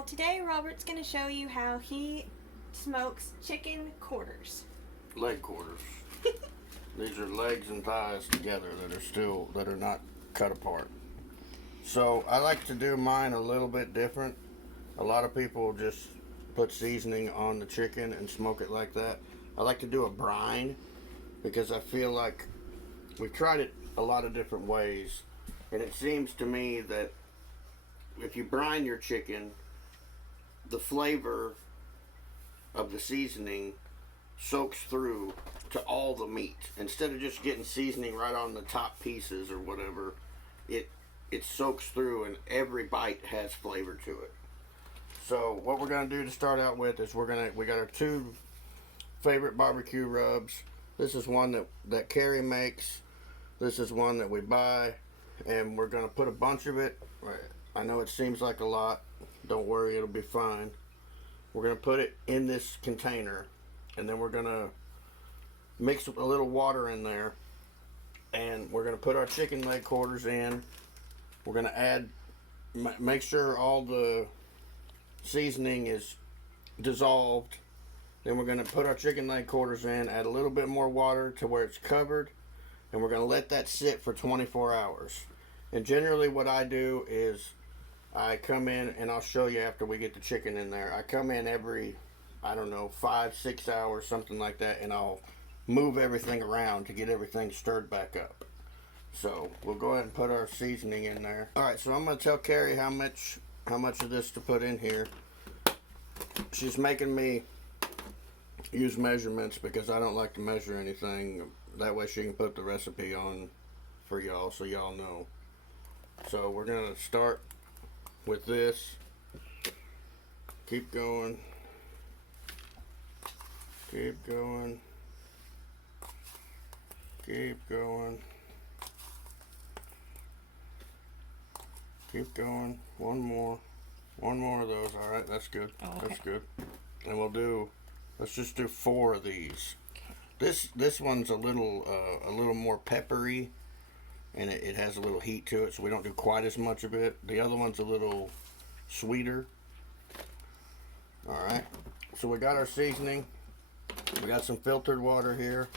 y'all. Today Robert's going to show you how he smokes chicken quarters. Leg quarters. These are legs and thighs together that are not cut apart. So I like to do mine a little bit different. A lot of people just put seasoning on the chicken and smoke it like that. I like to do a brine because I feel like we've tried it a lot of different ways, and it seems to me that if you brine your chicken, the flavor of the seasoning soaks through to all the meat. Instead of just getting seasoning right on the top pieces or whatever, it soaks through and every bite has flavor to it. So what we're gonna do to start out with is we got our two favorite barbecue rubs. This is one that Carrie makes. This is one that we buy, and we're gonna put a bunch of it. I know it seems like a lot. Don't worry, it'll be fine. We're gonna put it in this container, and then we're gonna mix a little water in there, and we're gonna put our chicken leg quarters in. We're gonna make sure all the seasoning is dissolved. Then we're gonna put our chicken leg quarters in, add a little bit more water to where it's covered, and we're gonna let that sit for 24 hours. And generally what I do is I come in, and I'll show you after we get the chicken in there. I come in every, I don't know, 5-6 hours, something like that, and I'll move everything around to get everything stirred back up. So we'll go ahead and put our seasoning in there. All right, so I'm gonna tell Carrie how much of this to put in here. She's making me use measurements because I don't like to measure anything. That way she can put the recipe on for y'all so y'all know. So we're gonna start with this. Keep going. Keep going. Keep going. Keep going. One more of those. All right, that's good. Oh, okay. That's good. And let's just do 4 of these. This one's a little more peppery, and it has a little heat to it, so we don't do quite as much of it. The other one's a little sweeter. All right, so we got our seasoning. We got some filtered water here.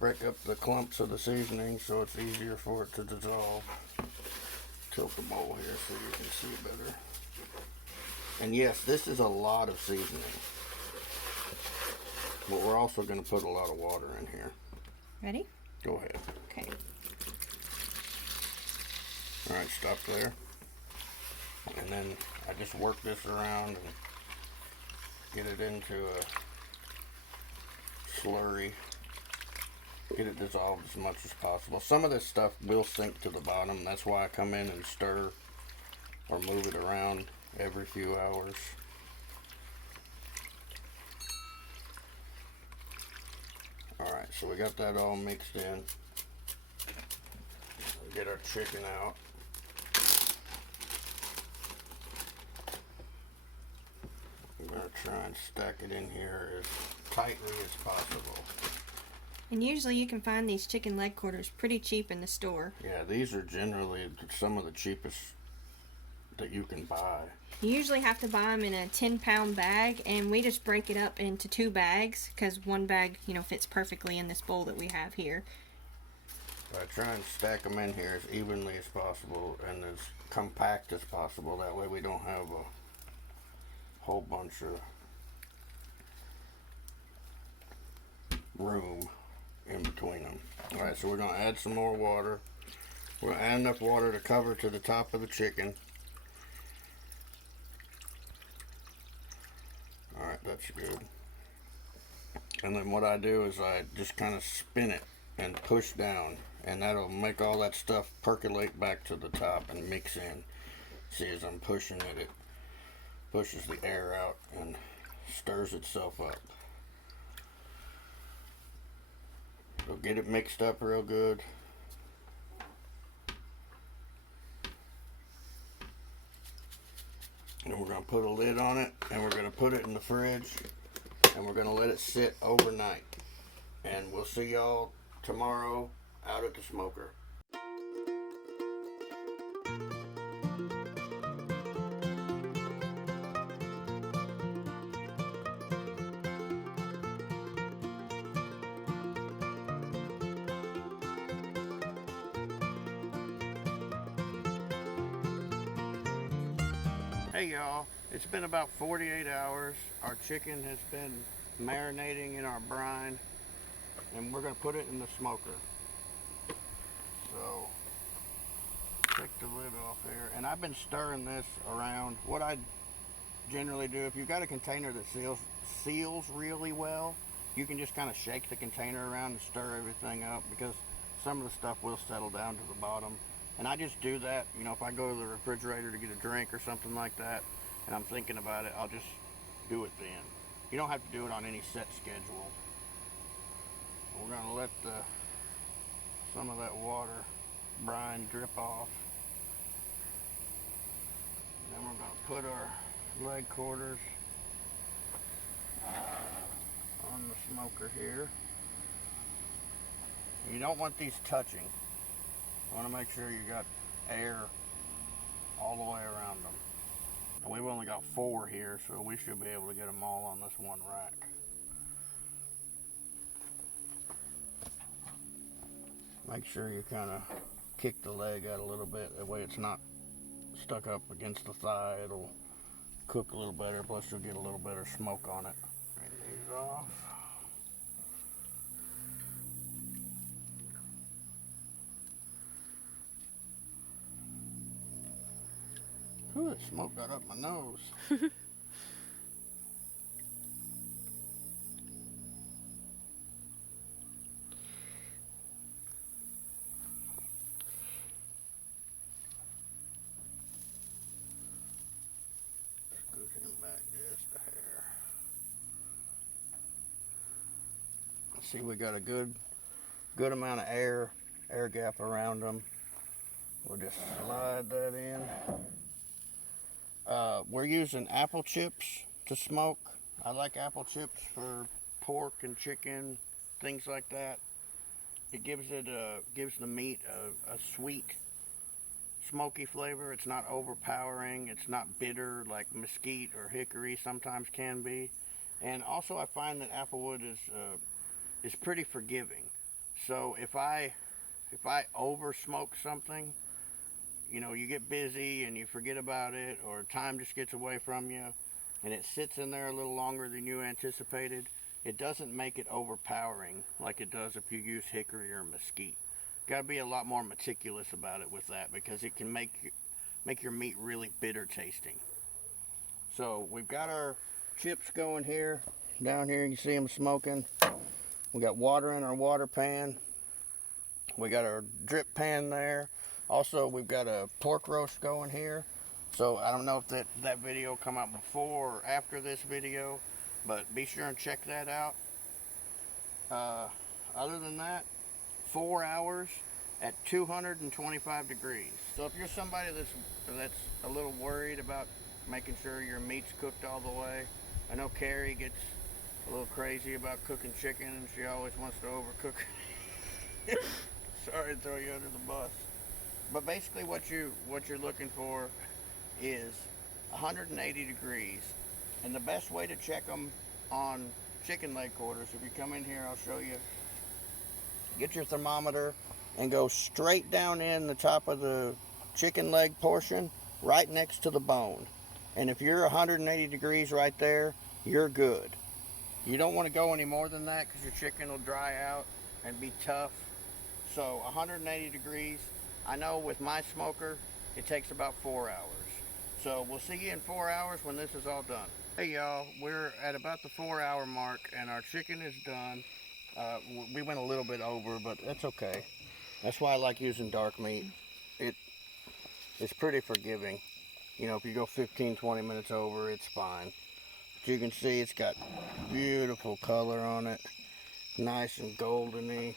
Break up the clumps of the seasoning so it's easier for it to dissolve. Tilt the bowl here so you can see better. And yes, this is a lot of seasoning, but we're also going to put a lot of water in here. Ready? Go ahead. Okay. All right, stop there. And then I just work this around and get it into a slurry. Get it dissolved as much as possible. Some of this stuff will sink to the bottom. That's why I come in and stir or move it around every few hours. Alright, so we got that all mixed in. We'll get our chicken out. I'm going to try and stack it in here as tightly as possible. And usually you can find these chicken leg quarters pretty cheap in the store. Yeah, these are generally some of the cheapest that you can buy. You usually have to buy them in a 10-pound bag, and we just break it up into 2 bags because one bag, fits perfectly in this bowl that we have here. I try and stack them in here as evenly as possible and as compact as possible. That way we don't have a whole bunch of room in between them. Alright, so we're going to add some more water. We're going to add enough water to cover to the top of the chicken. Alright, that's good. And then what I do is I just kind of spin it and push down, and that'll make all that stuff percolate back to the top and mix in. See, as I'm pushing it, it pushes the air out and stirs itself up. So get it mixed up real good. And we're going to put a lid on it, and we're going to put it in the fridge, and we're going to let it sit overnight. And we'll see y'all tomorrow out at the smoker. Hey y'all, it's been about 48 hours. Our chicken has been marinating in our brine, and we're gonna put it in the smoker. So, take the lid off here. And I've been stirring this around. What I generally do, if you've got a container that seals really well, you can just kind of shake the container around and stir everything up, because some of the stuff will settle down to the bottom. And I just do that, you know, if I go to the refrigerator to get a drink or something like that, and I'm thinking about it, I'll just do it then. You don't have to do it on any set schedule. We're gonna let some of that water brine drip off. Then we're gonna put our leg quarters on the smoker here. You don't want these touching. You want to make sure you got air all the way around them. And we've only got 4 here, so we should be able to get them all on this one rack. Make sure you kind of kick the leg out a little bit, that way it's not stuck up against the thigh. It'll cook a little better, plus you'll get a little better smoke on it. Bring these off. Ooh, that smoke got up my nose. Scoot him back just a hair. See, we got a good amount of air gap around them. We'll just slide that in. We're using apple chips to smoke. I like apple chips for pork and chicken, things like that. It gives the meat a sweet, smoky flavor. It's not overpowering. It's not bitter like mesquite or hickory sometimes can be. And also, I find that applewood is pretty forgiving. So if I over smoke something, you know, you get busy and you forget about it, or time just gets away from you, and it sits in there a little longer than you anticipated, it doesn't make it overpowering like it does if you use hickory or mesquite. Got to be a lot more meticulous about it with that, because it can make your meat really bitter tasting. So we've got our chips going here. Down here you can see them smoking. We got water in our water pan. We got our drip pan there. Also, we've got a pork roast going here. So I don't know if that video will come out before or after this video, but be sure and check that out. Other than that, 4 hours at 225 degrees. So if you're somebody that's a little worried about making sure your meat's cooked all the way, I know Carrie gets a little crazy about cooking chicken, and she always wants to overcook it. Sorry to throw you under the bus. But basically what you're looking for is 180 degrees. And the best way to check them on chicken leg quarters, if you come in here, I'll show you. Get your thermometer and go straight down in the top of the chicken leg portion, right next to the bone. And if you're 180 degrees right there, you're good. You don't want to go any more than that, because your chicken will dry out and be tough. So 180 degrees. I know with my smoker, it takes about 4 hours. So we'll see you in 4 hours when this is all done. Hey y'all, we're at about the 4-hour mark, and our chicken is done. We went a little bit over, but that's okay. That's why I like using dark meat. It's pretty forgiving. You know, if you go 15-20 minutes over, it's fine. But you can see it's got beautiful color on it. Nice and goldeny.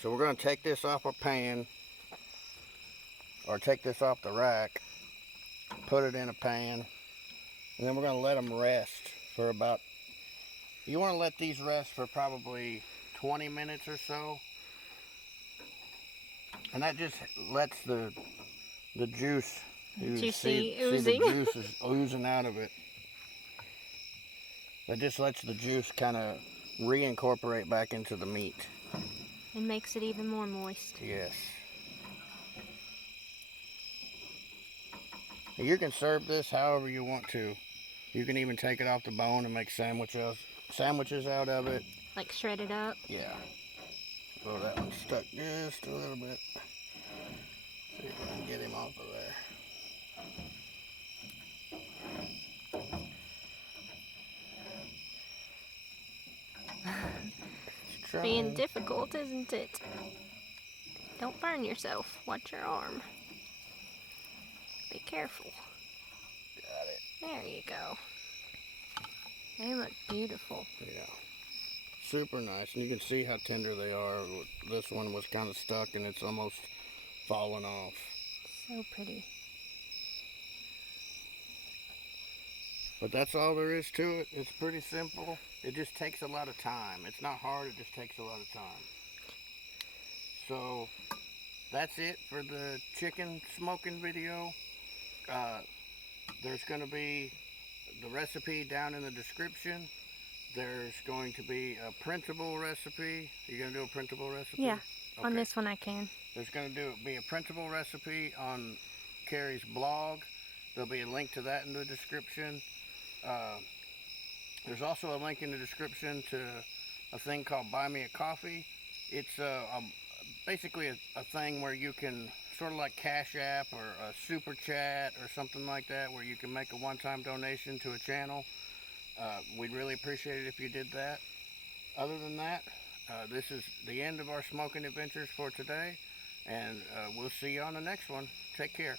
So we're going to take this off our pan, or take this off the rack, put it in a pan, and then we're going to let them rest for about, you want to let these rest for probably 20 minutes or so. And that just lets the juice, Oozing. see the juice is oozing out of it. That just lets the juice kind of reincorporate back into the meat. And makes it even more moist. Yes. You can serve this however you want to. You can even take it off the bone and make sandwiches out of it. Like shred it up? Yeah. Well, that one's stuck just a little bit. See if I can get him off of there. Being difficult, isn't it? Don't burn yourself. Watch your arm. Be careful. Got it. There you go. They look beautiful. Yeah. Super nice. And you can see how tender they are. This one was kind of stuck and it's almost fallen off. So pretty. But that's all there is to it. It's pretty simple. It just takes a lot of time. It's not hard, it just takes a lot of time. So that's it for the chicken smoking video. There's going to be the recipe down in the description. There's going to be a printable recipe. Are you going to do a printable recipe? Yeah, okay. On this one I can. There's going to be a printable recipe on Carrie's blog. There'll be a link to that in the description. There's also a link in the description to a thing called Buy Me a Coffee. It's basically a thing where you can, sort of like Cash App or a Super Chat or something like that, where you can make a one-time donation to a channel. We'd really appreciate it if you did that. Other than that, this is the end of our smoking adventures for today, and we'll see you on the next one. Take care.